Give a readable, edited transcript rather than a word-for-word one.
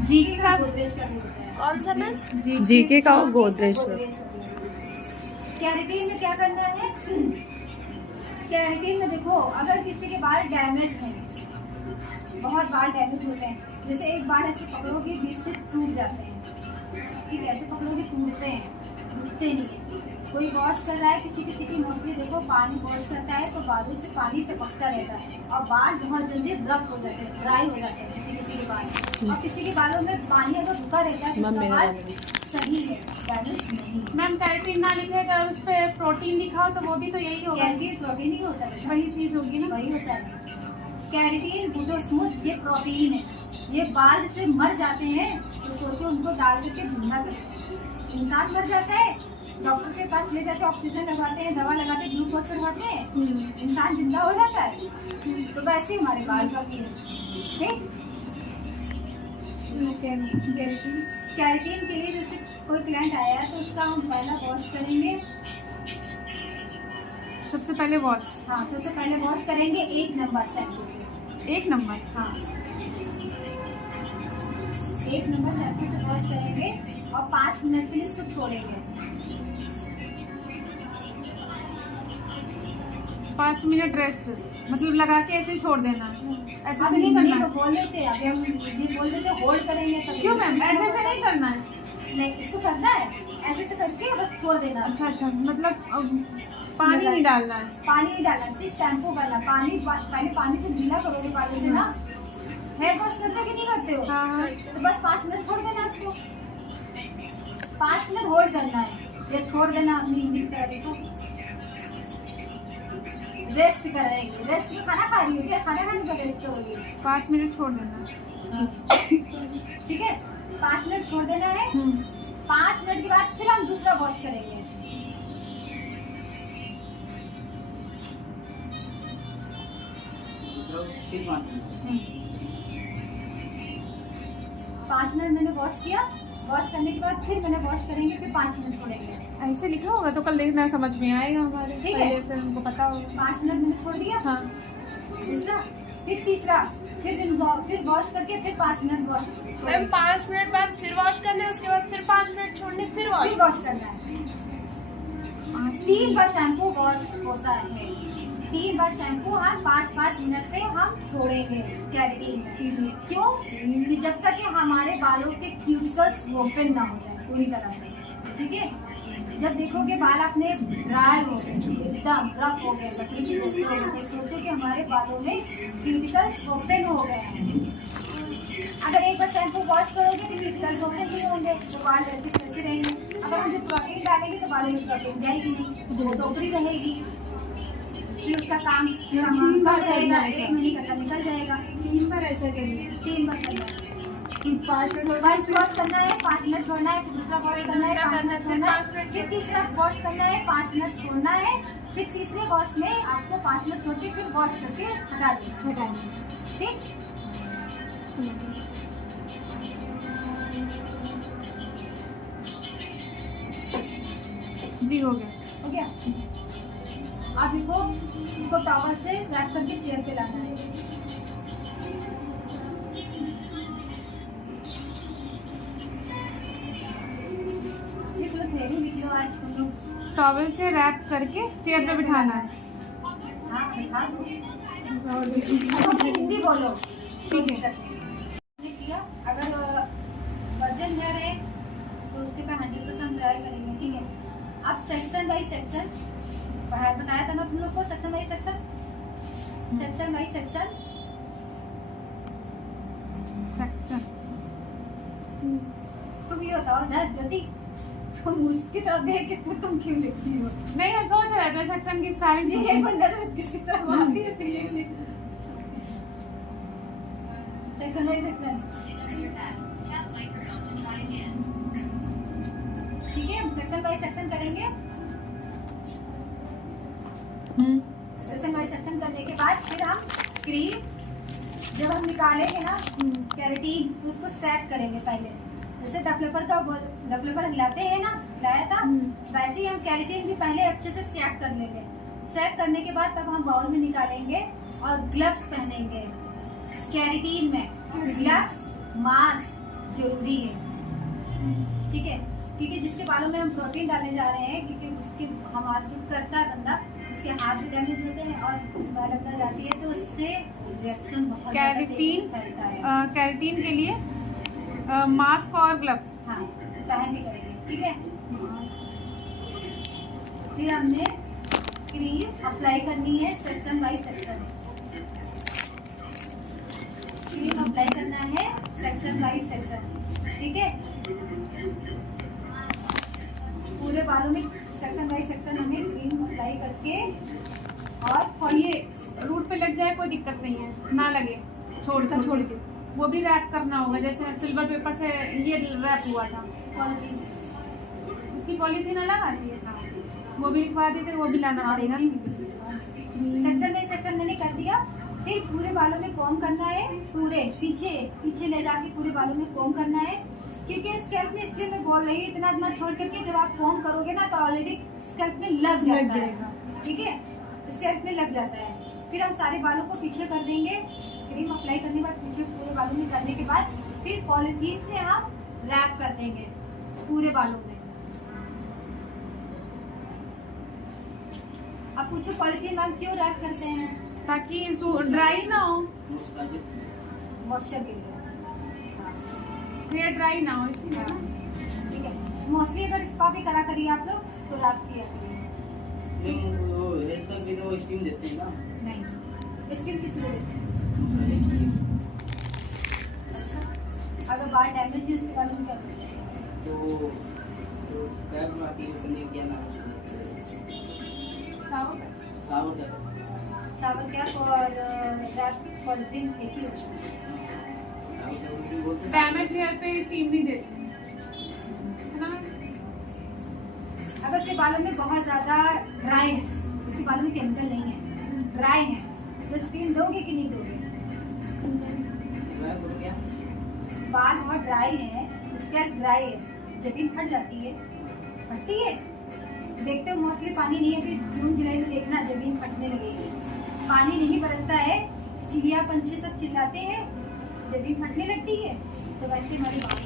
GK का गोदरेज का भी होता है। कौन सा मैम? जीके का और गोदरेज का। केराटिन में क्या करना है? केराटिन में देखो, अगर किसी के बाल डैमेज हैं, बहुत बाल डैमेज होते हैं, जैसे एक बार ऐसे पकड़ोगे बीच से टूट जाते हैं, ठीक है, ऐसे पकड़ोगे टूटते हैं, टूटते नहीं है। कोई वॉश कर रहा है, किसी की मोस्टली देखो पानी वॉश करता है तो बालों से पानी टपकता रहता है और बाल बहुत जल्दी रफ हो जाते हैं, ड्राई हो जाते हैं किसी के बाल। और किसी के बालों में पानी अगर रुका रहता है तो उसका बाल सही है, डैमेज नहीं। मैम केराटिन ना लिखे अगर उस पे प्रोटीन लिखा हो तो वो भी तो यही होगा। केराटिन प्रोटीन ही होता है, वही चीज होगी ना। वही होता है। केराटिन बूटो स्मूथ ये प्रोटीन है। ये बाल से मर जाते हैं तो सोचो उनको डाल करके जिंदा करते हैं। इंसान मर जाता है, डॉक्टर के पास ले जाके ऑक्सीजन लगाते हैं, दवा लगाते हैं, ग्लूकोज चढ़वाते हैं, इंसान जिंदा हो जाता है। तो वैसे ही हमारे बाल प्रोटीन है। ठीक, केराटिन के लिए जैसे कोई क्लाइंट आया है तो उसका हम पहला वॉश करेंगे। सबसे पहले वॉश। हाँ, सबसे पहले वॉश करेंगे 1 नंबर शैम्पू से। 1 नंबर? हाँ, 1 नंबर शैम्पू से वॉश करेंगे और 5 मिनट के लिए इसको छोड़ेंगे। 5 मिनट रेस्ट, मतलब लगा के ऐसे ही छोड़ देना, ऐसे से नहीं करना है? बोल देते हैं, अभी हम ये बोल देते हैं होल्ड करेंगे तब। क्यों मैम, ऐसे से नहीं करना है? नहीं, इसको करना है ऐसे से करके बस छोड़ देना। अच्छा अच्छा, मतलब पानी नहीं डालना है? पानी नहीं डालना, सिर्फ शैम्पू करना। पहले पानी से गीला करोगे बालों से ना। हेयर वॉश करते कि नहीं करते हो? हाँ। तो बस 5 मिनट छोड़ देना उसको, 5 मिनट होल्ड करना है या छोड़ देना। देखो रेस्ट करेंगे, रेस्ट में खाना खा रही हो क्या? खाना खाने का रेस्ट करोगे? 5 मिनट छोड़ देना। ठीक है, 5 मिनट छोड़ देना है। 5 मिनट के बाद फिर हम दूसरा वॉश करेंगे। पाँच मिनट मैंने वॉश किया, वॉश करने के बाद फिर मैंने वॉश करेंगे, फिर 5 मिनट छोड़ेंगे। ऐसे लिखा होगा तो कल देखना समझ में आएगा हमारे, ठीक है। पहले से हमको पता होगा। 5 मिनट मैंने छोड़ दिया। हाँ। दूसरा, फिर तीसरा, फिर वॉश करके फिर 5 मिनट वॉश। मैम 5 मिनट बाद फिर वॉश करना है, उसके बाद फिर 5 मिनट छोड़ने फिर वॉश करना है। 3 बार शैम्पू वॉश होता है। 3 बार शैम्पू हम 5-5 मिनट पे हम छोड़ेंगे केराटिन में। क्यों? कि जब तक कि हमारे बालों के क्यूटिकल्स ओपन ना हो जाए पूरी तरह से। ठीक है, जब देखोगे बाल अपने ड्राई हो गए, एकदम रफ हो गए, लकड़ी की जैसे हो गए, सोचो कि हमारे बालों में क्यूटिकल्स ओपन हो गए हैं। अगर एक बार शैम्पू वॉश करोगे तो क्यूटिकल्स ओपन नहीं होंगे, तो बाल वैसे चलते रहेंगे। अगर हम जो प्रोटीन डालेंगे तो बालों में प्रोटीन जाएगी नहीं, वो तो ऊपरी रहेगी। फिर उसका काम कम रहेगा, 1 महीने का निकल जाएगा। 3 बार ऐसा करिए। 3 बार करना है। 5 मिनट वॉश करना है, 5 मिनट छोड़ना है, फिर दूसरा वॉश करना है, 5 मिनट छोड़ना है, फिर तीसरा वॉश करना है, 5 मिनट छोड़ना है, फिर तीसरे वॉश में आपको 5 मिनट छोड़ के फिर वॉश करके हटा देना। ठीक, जी हो गया। हो गया। अब इसको टॉवल से रैप करके चेयर पे लाना है। लिख लो, थैली लिख लो आज तुम लोग। टॉवल से रैप करके चेयर पे बिठाना है। हाँ, बिठा दो। हिंदी बोलो। ठीक है। लिख दिया। अगर वर्जन हेयर है तो उसके पे 100% ड्राई करेंगे। ठीक है, अब सेक्शन बाई सेक्शन बताया था ना तुम लोग को, सेक्शन बाई सेक्शन तुम ये बताओ ना ज्योति, तुम उसकी तरफ देख के फिर तुम क्यों लिखती हो? नहीं, हम सोच रहे थे सेक्शन की सारी ये चीजें। नजर किसी तरफ मारती है सेक्शन बाई सेक्शन। ठीक है, हम सेक्शन बाई सेक्शन करेंगे। सेक्शन बाई सेक्शन करने के बाद फिर हम क्रीम जब हम निकालेंगे ना केराटिन तो उसको सेट करेंगे पहले। जैसे डेवलपर हिलाते हैं ना, हिलाया था, वैसे ही हम केराटिन भी पहले अच्छे से सेट कर लेंगे। सेट करने के बाद तब हम बाउल में निकालेंगे और ग्लव्स पहनेंगे। केराटिन में ग्लव्स, मास्क, जरूरी है, ठीक है। क्योंकि जिसके बालों में हम प्रोटीन डालने जा रहे हैं, क्योंकि उसके हमारा जो करता है बंदा, उसके हाथ भी डैमेज होते हैं और स्मेल अंदर जाती है, तो उससे रिएक्शन बहुत ज़्यादा तेजी से फैलता है। कैरेटीन के लिए मास्क और ग्लव्स। हाँ, पहन के करेंगे, ठीक है। फिर हमने क्रीम अप्लाई करनी है section by section. Cream apply करना है सेक्शन बाई सेक्शन, ठीक है। पूरे बालों में सेक्शन बाई सेक्शन हमें क्रीम अप्लाई करके, और ये रूट पे लग जाए कोई दिक्कत नहीं है, ना लगे छोड़ के वो भी रैप करना होगा, जैसे सिल्वर पेपर से ये रैप हुआ था, उसकी पॉलीथीन अलग आती है, वो भी लिखवा दी थी, वो भी लाना पड़ेगा। सेक्शन बाई सेक्शन मैंने कर दिया। फिर पूरे बालों में कॉम्ब करना है, पूरे पीछे ले जाके पूरे बालों में कॉम्ब करना है, क्योंकि स्कैल्प में, इसलिए मैं बोल रही हूँ इतना छोड़ करके, जब आप कॉम्ब करोगे ना तो ऑलरेडी स्कैल्प में लग जाता है, ठीक है, स्कैल्प में लग जाता है। फिर हम सारे बालों को पीछे कर देंगे, क्रीम अप्लाई करने के बाद पीछे पूरे बालों में करने के बाद फिर पॉलीथीन से हम रैप कर देंगे पूरे बालों में। अब पूछो पॉलीथीन मैम क्यों रैप करते हैं? ताकि ड्राई ना हो, मॉइस्चर के लिए, हेयर ड्राई ना हो, इसलिए। हाँ, ठीक है। मोस्टली अगर स्पा भी करा करिए आप लोग तो रैप किया करिए। भी तो स्टीम देते हैं ना? नहीं, स्टीम किस लिए देते हैं? अच्छा, अगर बाल डैमेज है उसके बारे में क्या करते हैं? तो क्या बनाती है पनीर, क्या नाम है? सावर कैप और रैप पॉलीथीन एक ही होता है। डैमेज हेयर पे स्टीम नहीं देती है ना। अगर उसके बालों में बहुत ज्यादा ड्राई है, उसके बालों में केमिकल नहीं है, ड्राई है, तो स्टीम दोगे कि नहीं दोगे? बाल बहुत ड्राई है, स्कैल्प ड्राई है, जमीन फट जाती है, फटती है, देखते हो मोस्टली पानी नहीं है, फिर जून जुलाई में देखना जमीन फटने लगेगी। पानी नहीं बरसता है, चिड़िया पंछी सब चिल्लाते हैं, जमीन फटने लगती है, तो वैसे हमारे बाल